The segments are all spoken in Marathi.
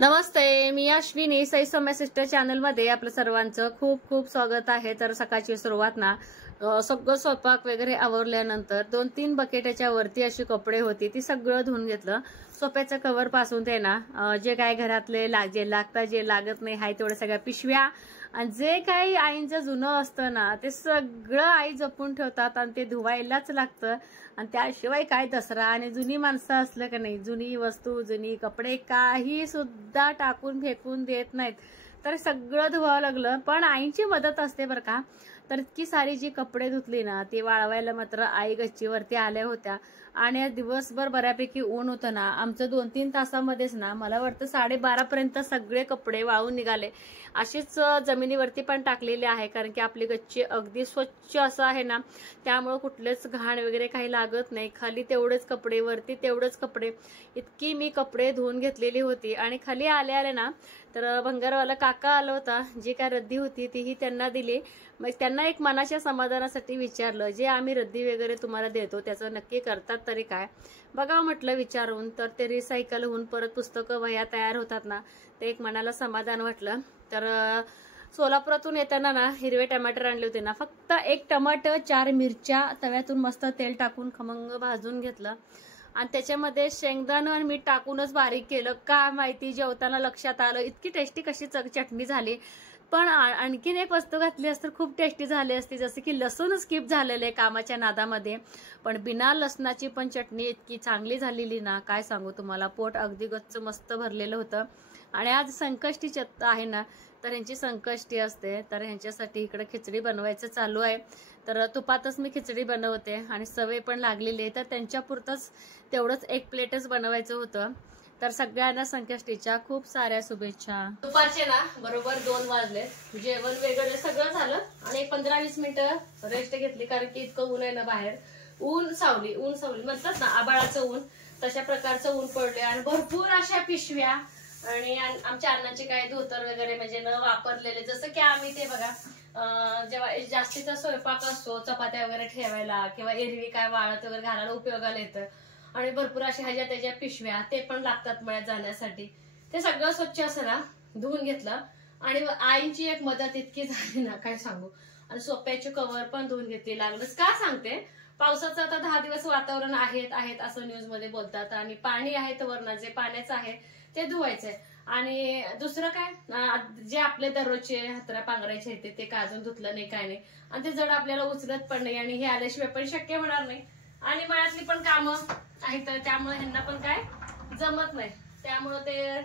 नमस्ते, मी अश्विनी. सई सौम्या सिस्टर चॅनल मध्ये आपलं सर्वांचं खूप खूप स्वागत आहे. तर सकाळची सुरुवात ना सगळं स्वयंपाक वगैरे आवरल्यानंतर 2-3 बकेटाच्या वरती अशी कपडे होती ती सगळं धुवून घेतलं. सोप्याच्या कव्हर पासून ते ना जे काय घरातले जे लागतात जे लागत नाही हाय तेवढ्या सगळ्या पिशव्या आणि जे काही आईंचं जुनं असतं ना ते सगळं आई जपून ठेवतात आणि ते धुवायलाच लागतं. आणि त्याशिवाय काय दसरा आणि जुनी माणसं असलं का नाही, जुनी वस्तू जुनी कपडे काही सुद्धा टाकून फेकून देत नाहीत. तर सगळं धुवावं लागलं. पण आईची मदत असते बरं का. तर इतकी सारी जी कपडे धुतली ना ती वाळवायला मात्र आई गच्चीवरती आल्या होत्या आणि दिवसभर बऱ्यापैकी ऊन होतं ना. आमचं 2-3 तासामध्येच ना मला वाटतं 12:30 पर्यंत सगळे कपडे वाळून निघाले. अशीच जमिनीवरती पण टाकलेले आहे कारण की आपली गच्ची अगदी स्वच्छ असं आहे ना, त्यामुळे कुठलेच घाण वगैरे काही लागत नाही. खाली तेवढेच कपडे, वरती तेवढेच कपडे, इतकी मी कपडे धुवून घेतलेली होती. आणि खाली आले ना तर भंगारवाला काका आला होता, जी काय रद्दी होती तीही त्यांना दिली. मग त्यांना एक मनाच्या समाधानासाठी विचारलं, जे आम्ही रद्दी वगैरे तुम्हाला देतो त्याचं नक्की करतात तरी काय बघा म्हटलं विचारून. तर ते रिसायकल होऊन परत पुस्तकं वह्या तयार होतात ना, ते एक मनाला समाधान वाटलं. तर सोलापुरातून येताना ना हिरवे टमाटर आणले होते ना, फक्त 1 टमाटर 4 मिरच्या तव्यातून मस्त तेल टाकून खमंग भाजून घेतलं आणि त्याच्यामध्ये शेंगदाणा आणि मीठ टाकूनच बारीक केलं. का माहिती जेवताना लक्षात आलं इतकी टेस्टी कशी चटणी झाली. पण आणखीन एक वस्तू घातली असती खूप टेस्टी झाली असती, जसं की लसूण स्किप झालेलं आहे कामाच्या नादामध्ये. पण बिना लसणाची पण चटणी इतकी चांगली झालेली ना काय सांगू तुम्हाला. पोट अगदी गच्च मस्त भरलेलं होतं. आणि आज संकष्टी आहे ना, तर ह्यांची संकष्टी असते. तर ह्यांच्यासाठी इकडे खिचडी बनवायचं चालू आहे. तर तुपातच मी खिचडी बनवते आणि सवय पण लागलेली आहे. तर त्यांच्यापुरतंच तेवढंच 1 प्लेटच बनवायचं होतं. तर सगळ्यांना संकष्टीच्या खूप साऱ्या शुभेच्छा. दुपारचे ना बरोबर 2 वाजले. जेवण वगैरे सगळं झालं आणि 15-20 मिनिटं रेस्ट घेतली कारण की इतकं ऊन आहे ना बाहेर. ऊन सावली म्हणतात ना, आबाळाचं ऊन, तशा प्रकारचं ऊन पडले आणि भरपूर अशा पिशव्या आणि आमच्या अन्नाचे काही धोतर वगैरे म्हणजे न वापरलेले. जसं की आम्ही ते बघा जेव्हा जास्तीचा स्वयंपाक असतो चपात्या वगैरे ठेवायला किंवा एरवी काय वाळत वगैरे घालायला उपयोगाला येतं आणि भरपूर अशा ह्याच्या त्याच्या पिशव्या ते पण लागतात मळ्यात जाण्यासाठी. ते सगळं स्वच्छ असं ना धुवून घेतलं आणि आईंची एक मदत इतकी झाली ना काय सांगू. आणि सोप्याची कव्हर पण धुवून घेतली. लागलंच का सांगते, पावसाचं आता 10 दिवस वातावरण आहेत असं न्यूज मध्ये बोलतात आणि पाणी आहे तर वरनं जे पाण्याचं आहे ते धुवायचंय. आणि दुसरं काय, जे आपले दररोजचे हातरा पांघरायचे आहेत ते काय अजून धुतलं नाही काय नाही. आणि ते जड आपल्याला उचलत पण नाही आणि हे आल्याशिवाय पण शक्य होणार नाही. आणि मळ्यातली पण कामं आहेत त्यामुळे ह्यांना पण काय जमत नाही. त्यामुळे ते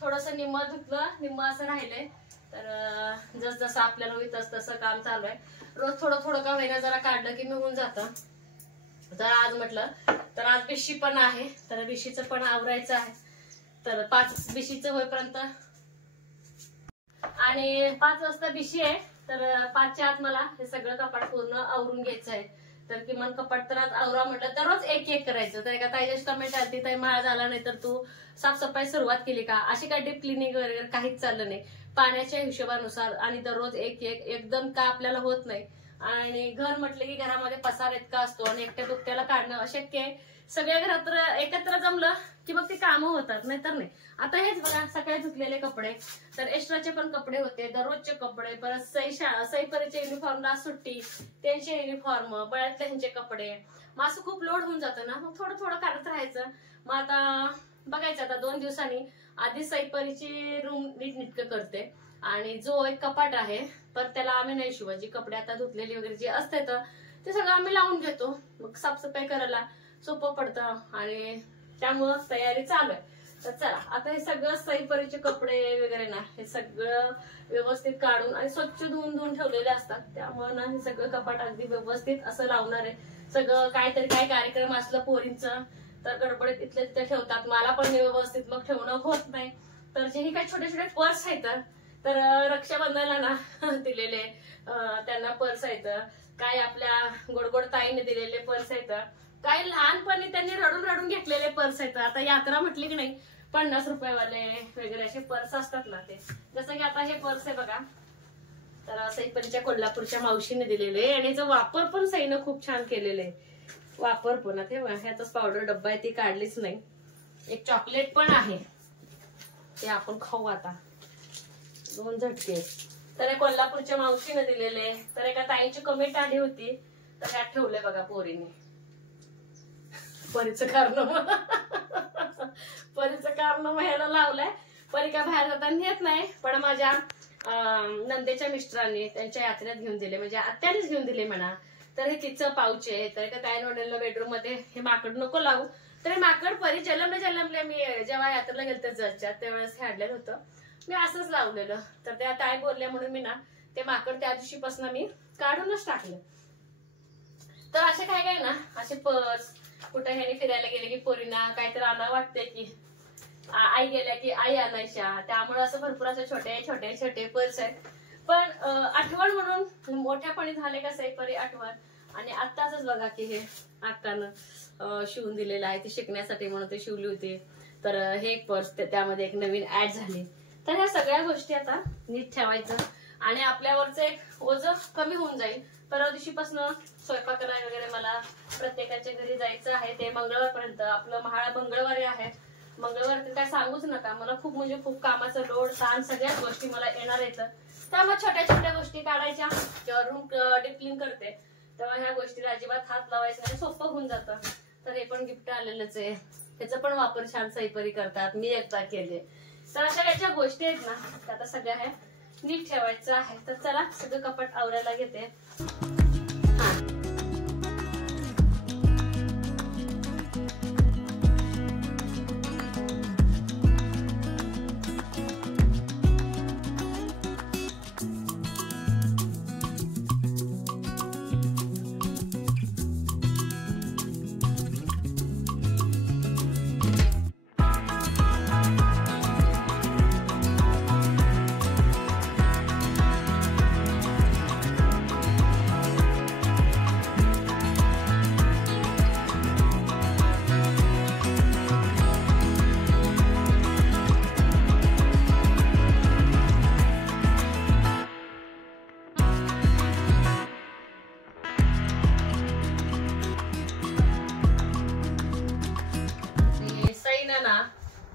थोडंसं निम्म धुतलं, निम्म असं राहिलंय. तर जसं आपल्याला होईल तसं काम चालू आहे. रोज थोडं थोडं का होईना जरा काढलं की निघून जातं. तर आज म्हटलं तर आज बिशी पण आहे, तर बिशीचं पण आवरायचं आहे. तर 5 बिशीचं होईपर्यंत आणि 5 वाजता बिशी आहे. तर 5च्या आत मला हे सगळं कपाट पूर्ण आवरून घ्यायचं आहे. तर किमान कपाट तर आज आवरा म्हटलं तर रोज एक करायचं. तर एका ताईची कमेंट आली, ताई मला झाला नाही तर तू साफसफाई सुरुवात केली का. अशी काय डीप क्लिनिंग वगैरे काहीच चाललं नाही. पाण्याच्या हिशोबानुसार आणि दररोज एक एकदम का आपल्याला होत नाही. आणि घर म्हटलं की घरामध्ये पसार इतका असतो आणि एकट्या दुकट्याला काढणं अशक्य आहे. सगळ्या घरात एकत्र जमलं की मग ती कामं होतात, नाही तर नाही. आता हेच बघा सकाळी धुतलेले कपडे, तर एक्स्ट्राचे पण कपडे होते, दररोजचे कपडे, परत सईपरीच्या युनिफॉर्मला सुट्टी, त्यांचे युनिफॉर्म, बळ्यातले ह्यांचे कपडे. मग असं खूप लोड होऊन जातं ना, मग थोडं थोडं काढत राहायचं. मग आता बघायचं आता 2 दिवसांनी आधी सईपरीची रूम नीटनेटकं करते आणि जो एक कपाट आहे तर त्याला आम्ही नाही शिवायची. कपडे आता धुतलेली वगैरे जे असते तर ते सगळं आम्ही लावून घेतो. मग साफसफाई करायला सोपं पडतं आणि त्यामुळं तयारी चालू आहे. तर चला आता हे सगळं सईपरीचे कपडे वगैरे ना हे सगळं व्यवस्थित काढून आणि स्वच्छ धुवून ठेवलेले असतात. त्यामुळे ना हे सगळं कपाट अगदी व्यवस्थित असं लावणार आहे. सगळं काहीतरी काय कार्यक्रम असलं पोरींचं तर गडबडीत इथले तिथे ठेवतात. मला पण व्यवस्थित मग ठेवणं होत नाही. तर जे काही छोटे छोटे पर्स आहेत तर रक्षाबंधनाला ना दिलेले त्यांना पर्स आहेत, काय आपल्या गोडगोड ताईने दिलेले पर्स आहेत, काही लहानपणी त्यांनी रडून घेतलेले पर्स आहेत. आता यात्रा म्हटली की नाही 50 रुपयेवाले वगैरे असे पर्स असतात ना ते. जसं की आता हे पर्स आहे बघा, तर सईपरीच्या कोल्हापूरच्या मावशीने दिलेले आणि जो वापर पण सईनं खूप छान केलेले आहे. वापर पण ते ह्यातच पावडर डब्बा आहे ती काढलीच नाही. एक चॉकलेट पण आहे ते आपण खाऊ आता. 2 झटके. तर कोल्हापूरच्या मावशीने दिलेले. तर एका ताईची कमेंट आली होती, तर यात ठेवले बघा पोरीने. परीचं कारनामा ह्याला लावलंय. परी का बाहेर जाताना नेत नाही, पण माझ्या नंदेच्या मिस्टरांनी त्यांच्या यात्रेत घेऊन दिले, म्हणजे आत्यानेच घेऊन दिले म्हणा. तर हे तिचं पाऊच आहे. तर एका ताईने म्हणलं बेडरूम मध्ये हे माकड नको लावू. तर हे माकड परी जलमले मी जेव्हा यात्रेला गेलते जलच्या त्यावेळेस हे आणलेलं होतं. मी असंच लावलेलं. तर त्या ताई बोलल्या म्हणून मी ना ते माकड त्या दिवशीपासून मी काढूनच टाकलं. तर असे काय काय ना असे पर्स कुठे ह्याने फिरायला गेले की पोरींना काहीतरी आणा वाटते की आई गेल्या की आई आणायच्या, त्यामुळे असं भरपूर असे छोटे छोटे छोटे पर्स आहेत. पण आठवण म्हणून मोठ्यापणी झाले कसं आहे परी आठवण. आणि आत्ताच बघा की हे अक्कानं शिवून दिलेलं आहे, ते शिकण्यासाठी म्हणून ते शिवली होती. तर हे एक पर्स त्यामध्ये एक नवीन ऍड झाली. तर ह्या सगळ्या गोष्टी आता नीट ठेवायचं आणि आपल्यावरचं एक ओझं कमी होऊन जाईल. परवा दिवशीपासून स्वयंपाक करायला वगैरे मला प्रत्येकाच्या घरी जायचं आहे. ते मंगळवारपर्यंत आपलं महाळ मंगळवारी आहे. मंगळवार काय सांगूच नका, मला खूप म्हणजे खूप कामाचं लोड ताण सगळ्याच गोष्टी मला येणार येतं. त्यामुळे छोट्या छोट्या गोष्टी काढायच्या. जेव्हा रूम डिप्लिंग करते तेव्हा ह्या गोष्टीला अजिबात हात लावायचा नाही, सोपं होऊन जातं. तर हे पण गिफ्ट आलेलंच आहे, त्याचा पण वापर छान सईपरी करतात, मी एकदा केले. तर अशा याच्या गोष्टी आहेत ना आता सगळ्या ह्या नीट ठेवायचं आहे. तर चला सगळं कपाट आवरायला घेते.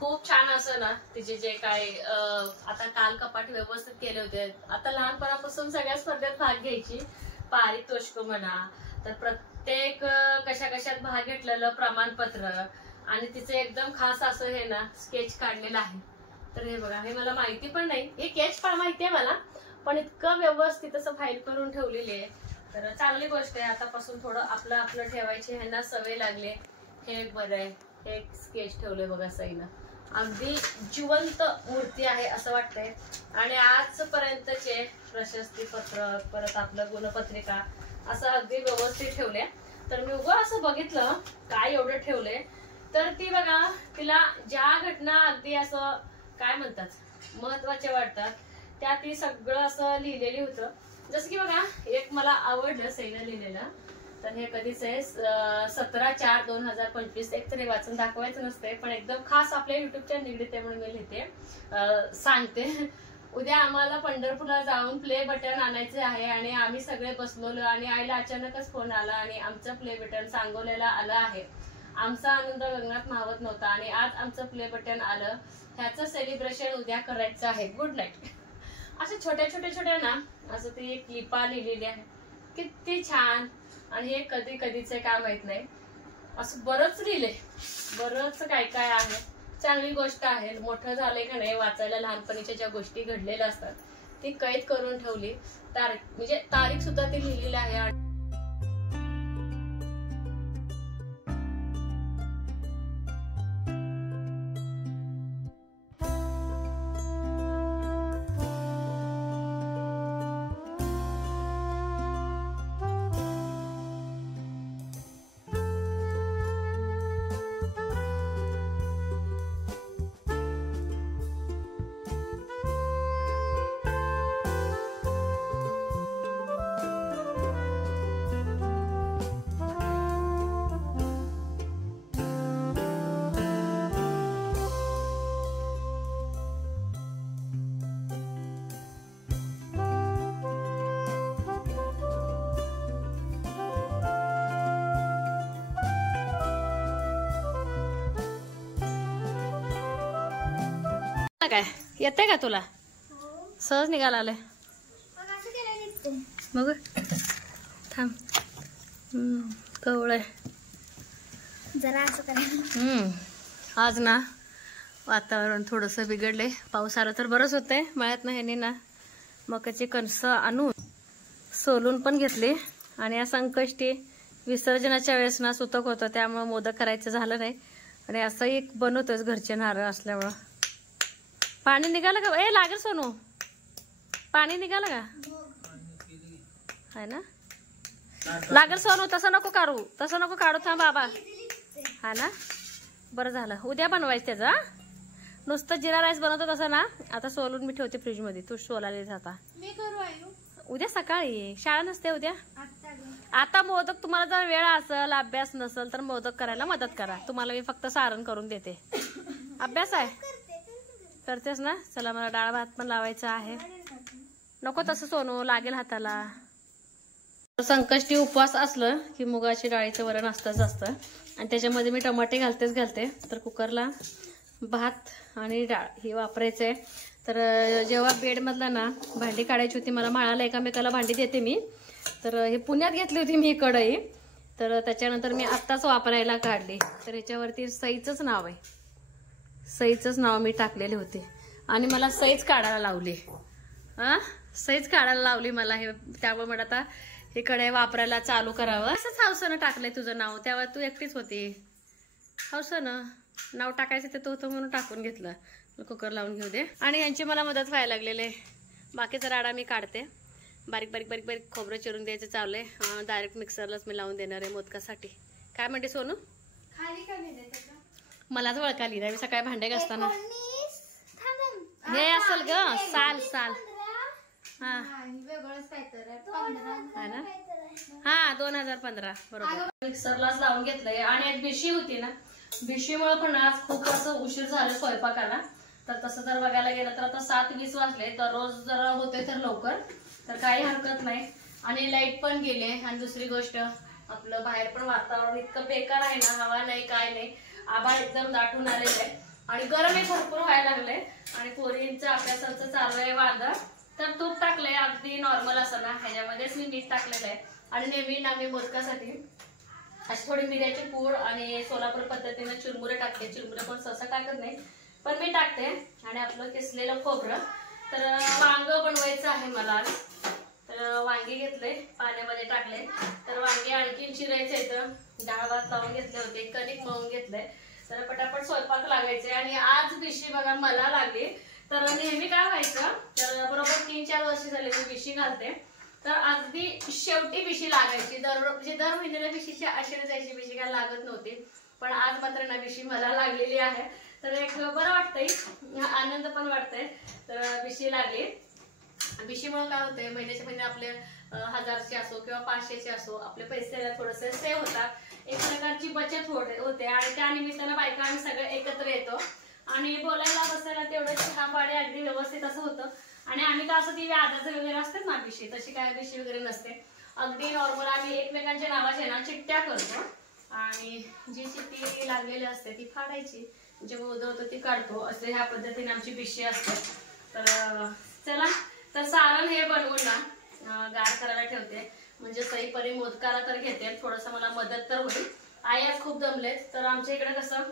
खूप छान असं ना तिचे जे काय आता काल कपाट व्यवस्थित केले होते. आता लहानपणापासून सगळ्या स्पर्धेत भाग घ्यायची, पारितोषिक म्हणा, तर प्रत्येक कशा कशात भाग घेतलेलं प्रमाणपत्र आणि तिचं एकदम खास असं हे ना स्केच काढलेलं आहे. तर हे बघा, हे मला माहिती पण नाही, हे स्केच पण माहिती आहे मला, पण इतकं व्यवस्थित असं फाईल करून ठेवलेली आहे. तर चांगली गोष्ट आहे. आतापासून थोडं आपलं आपलं ठेवायची ह्यांना सवय लागले. हे बरं आहे. हे स्केच ठेवलंय बघा सईनं, अगदी जिवंत मूर्ती आहे असं वाटतंय. आणि आजपर्यंतचे प्रशस्ती पत्रक परत आपलं गुणपत्रिका असं अगदी व्यवस्थित ठेवले. तर मी उगा असं बघितलं काय एवढं ठेवलंय. तर ती बघा, तिला ज्या घटना अगदी असं काय म्हणतात महत्वाच्या वाटतात त्या ती सगळं असं लिहिलेली होतं. जसं की बघा, एक मला आवडलं सईनं लिहिलेलं. तर हे कधीच आहे 17/4/2025. एकतरी वाचून दाखवायचं नसते, पण एकदम खास आपल्या युट्यूबच्या निगडीत म्हणून मी लिहिते. सांगते, उद्या आम्हाला पंढरपूरला जाऊन प्ले बटन आणायचे आहे आणि आम्ही सगळे बसलोलो आणि आईला अचानकच फोन आला आणि आमचं प्ले बटन सांगोल्याला आलं आहे. आमचा आनंद गगनात मावत नव्हता आणि आज आमचं प्ले बटन आलं. ह्याचं सेलिब्रेशन उद्या करायचं आहे. Good night. अशा छोट्या छोट्या छोट्या ना असं ती क्लिपा लिहिलेली आहे, किती छान. आणि हे कधी कधीच काय माहित नाही, असं बरंच लिहिले, बरंच काय काय आहे. चांगली गोष्ट आहे. मोठं झालंय का नाही वाचायला लहानपणीच्या ज्या गोष्टी घडलेल्या असतात ती कैद करून ठेवली. तारीख म्हणजे तारीख सुद्धा ती लिहिलेली आहे. काय येते का तुला? सहज निघाला आले बघ. थांब. कवळ जरा असं करा. आज ना वातावरण थोडंसं बिघडले. पाऊस आला तर बरंच होतंय. मळ्यात ना ह्यानी ना मकाची कणसं आणून सोलून पण घेतली. आणि या संकष्टी विसर्जनाच्या वेळेस ना सुतक होतं, त्यामुळे मोदक करायचं झालं नाही. आणि असं एक बनवतोय घरचे नारळ असल्यामुळं. पाणी निघालं का? ए लागेल सोनू, पाणी निघालं का? आहे ना, लागेल सोनू. तसं नको काढू, तसं नको काढू. थांब बाबा. हा ना, बरं झालं. उद्या बनवायचं त्याचा. नुसतं जिरा राईस बनवतो तसं ना. आता सोलून मी ठेवते फ्रीज मध्ये. तू सोलायला जाता उद्या सकाळी. शाळा नसते उद्या. आता मोदक तुम्हाला जर वेळ असेल, अभ्यास नसेल तर मोदक करायला मदत करा. तुम्हाला मी फक्त सारण करून देते. अभ्यास आहे करतेस ना. चला मला डाळ भात पण लावायचा आहे. नको तसं सोनू, लागेल हाताला. संकष्टी उपवास असलं की मुगाची डाळीचं वरण असतंच असतं. आणि त्याच्यामध्ये मी टमाटे घालते. तर कुकरला भात आणि डाळ हे वापरायचंय. तर जेव्हा बेडमधला ना भांडी काढायची होती, मला माळाला एकामेकाला भांडी देते मी. तर हे पुण्यात घेतली होती मी कढई. तर त्याच्यानंतर मी आत्ताच वापरायला काढली. तर ह्याच्यावरती सईचंच नाव आहे. सईचंच नाव मी टाकलेले होते. आणि मला सईच काढायला लावली. सईच काढायला लावली मला हे. त्यामुळे मला आता हे कढई वापरायला चालू करावं. असंच हौसानं टाकलंय तुझं नाव. तेव्हा तू एकटीच होती. हौसानं नाव टाकायचं ते तो म्हणून टाकून घेतलं. कुकर लावून घेऊ दे. आणि यांची मला मदत व्हायला लागलेली आहे. बाकीचा राडा मी काढते. बारीक बारीक बारीक बारीक खोबरं चिरून द्यायचं चाललंय. डायरेक्ट मिक्सरलाच मी लावून देणार आहे मोदकासाठी. काय म्हणते सोनू? मलाच वळकाली नाही. मी सकाळी भांडे घासताना हे असेल ग साल. हा ना, हा 2015 बरोबर. मिक्सरलाच लावून घेतलंय. आणि एक बिशी होती ना, बिशीमुळे पण आज खूप असं उशीर झालं स्वयंपाकाला. तर तसं जर बघायला गेलं तर आता 7:20 वाजले. तर रोज जरा होते तर लवकर, तर काही हरकत नाही. आणि लाईट पण गेले. आणि दुसरी गोष्ट आपलं बाहेर पण वातावरण इतकं बेकार आहे ना, हवा नाही काय नाही. आभाळ एकदम दाटून आलेलं आहे. आणि गरमही भरपूर व्हायला लागलंय. आणि पोरींचं अभ्यासाचं चालू आहे वादळ. तर तूप टाकलंय अगदी नॉर्मल असं ना. ह्याच्यामध्येच मी मीठ टाकलेलं आहे. आणि नेहमी ना मी मोदकासाठी अशी थोडी मिऱ्याची पूड आणि सोलापूर पद्धतीने चिरमुरे टाकते. चिरमुरे पण सहसा टाकत नाही, पण मी टाकते. आणि आपलं किसलेलं खोबरं. तर वांग बनवायचं आहे मला आज. तर वांगी घेतले, पाण्यामध्ये टाकले. तर वांगी आणखीन चिरायचे इथं. डाळ भात लावून घेतले होते, कणिक मळून घेतलंय. तर पटापट स्वयंपाक लागायचे. आणि आज बिशी बघा मला लागली. तर नेहमी काय व्हायचं, तर बरोबर 3-4 वर्ष झाले मी बिशी घालते. तर अगदी शेवटी बिशी लागायची. म्हणजे दर महिन्याला बिशीची आशेने जायची. बिशी काय लागत नव्हती. पण आज मात्र ना बिशी मला लागलेली आहे. तर एक बरं वाटतंय, आनंद पण वाटतंय. तर बिशी लागली. बिशीमुळे काय होतंय, महिन्याच्या महिने आपले 1000चे असो किंवा 500चे असो आपले पैसे थोडेसे सेव्ह होतात. एक प्रकारची बचत होते. आणि त्या निमित्तानं बायका आम्ही सगळे एकत्र येतो. आणि बोलायला बसायला तेवढं चहा पाणी अगदी व्यवस्थित असं होतं. आणि आम्ही तर असं ती व्याजाचं वगैरे असते ना बिशी, तशी काय बिशी वगैरे नसते. अगदी नॉर्मल आम्ही एकमेकांच्या नावाचे ना चिठ्ठ्या करतो. आणि जी चिठ्ठी लागलेली असते ती फाडायची, जे मोदक होतं ती काढतो. असे ह्या पद्धतीने आमची बिशी असते. तर चला, तर सारण हे बनवून ना गार करायला ठेवते. म्हणजे सईपरी मोदकाला तर घेते. थोडंसं मला मदत तर होईल. आई आज खूप दमलेत. तर आमच्या इकडे कसं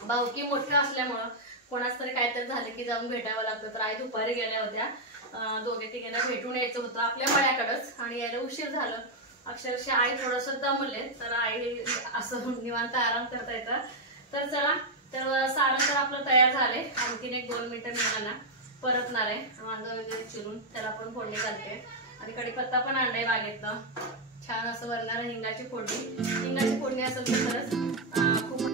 भाऊकी मोठं असल्यामुळं कोणाच तरी काहीतरी झालं की जाऊन भेटावं लागतं. तर आई दुपारी गेल्या होत्या. 2-3 भेटून यायचं होतं आपल्या मळ्याकडेच. आणि यायला उशीर झालं. अक्षरशः आई थोडंसं दमले. तर आई असं निवांत आराम करता येतं. तर चला, तर सारण तर आपलं तयार झाले. आणखीन 1-2 मिनिटं मिळाला परतणार आहे. वांग वगैरे चिरून त्याला पण फोडणी घालते. आणि कढीपत्ता पण आणलाय बागेतनं. छान असं वरणार हिंगाची फोडणी. हिंगाची फोडणी असेल तर खरंच खूप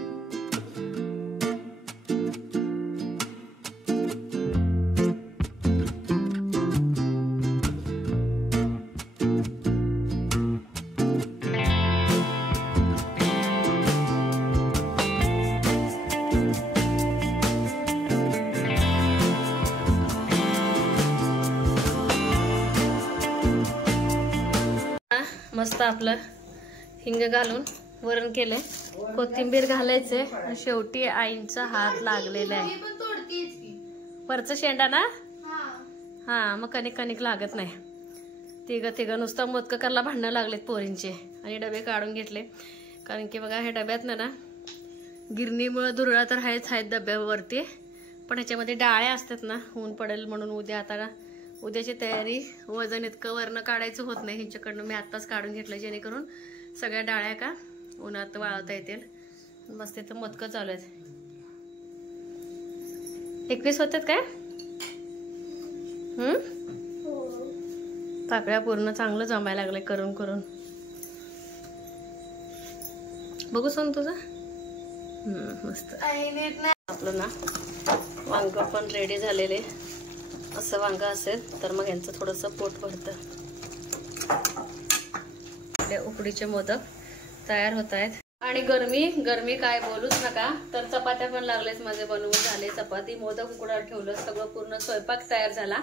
मस्त आपलं हिंग घालून वरण केलंय. कोथिंबीर घालायचे. शेवटी आईंचा हात लागलेला आहे. परचं शेंडा ना हा मग कणिक कणिक लागत नाही. तिघं नुसतं मोदकं करायला भांडणं लागलेत पोरींचे आणि डबे काढून घेतले. कारण की बघा ह्या डब्यात ना गिरणीमुळे धुरळा तर आहेत डब्यावरती, पण ह्याच्यामध्ये डाळ्या असतात ना, ऊन पडेल म्हणून उद्या आता उद्याची तयारी. वजन इतकं वरनं काढायचं होत नाही ह्यांच्याकडनं, मी आत्ताच काढून घेतलं जेणेकरून सगळ्या डाळ्या का उन्हात वाळवता येतील. मस्त इथं मोदकं चालू आहेत. 21 होतात काय? पाकळ्या पूर्ण चांगलं जमायला लागले करून करून. बघू सोन तुझं. मस्त आपलं ना वांग पण रेडी झालेले. असं वांग असेल तर मग यांचं थोडंसं पोट भरतं. उकडीचे मोदक तयार होत आहेत. आणि गरमी काय बोलूच नका. तर चपात्या पण लागलेच माझे बनवून झाले. चपाती मोदक उकडायला ठेवलं, सगळं पूर्ण स्वयंपाक तयार झाला.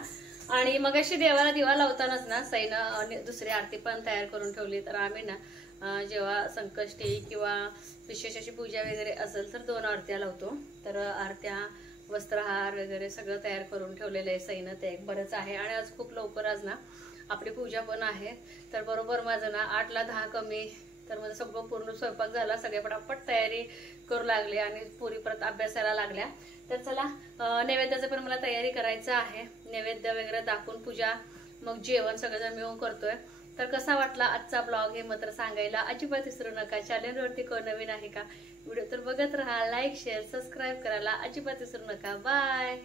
आणि मग अशी देवाला दिवा लावतानाच ना सईनं दुसरी आरती पण तयार करून ठेवली. तर आम्ही ना जेव्हा संकष्टी किंवा विशेष अशी पूजा वगैरे असेल तर 2 आरत्या लावतो. तर आरत्या, वस्त्रहार वगैरे सगळं तयार करून ठेवलेलं आहे सईनं. ते एक बरंच आहे. आणि आज खूप लवकर आज ना आपली पूजा पण आहे. तर बरोबर माझं ना 8ला 10 कमी तर माझं सगळं पूर्ण स्वयंपाक झाला. सगळे पटापट तयारी करू लागले आणि पुरी परत अभ्यासाला लागल्या. तर चला नैवेद्याचं पण मला तयारी करायचं आहे. नैवेद्य वगैरे दाखवून पूजा मग जेवण सगळं मिळून करतोय. तर कसा वाटला आजचा ब्लॉग हे मात्र सांगायला अजिबात विसरू नका. चॅनलवरती कोण नवीन आहे का व्हिडिओ तर बघत राहा. लाईक शेअर सबस्क्राईब करायला अजिबात विसरू नका. बाय.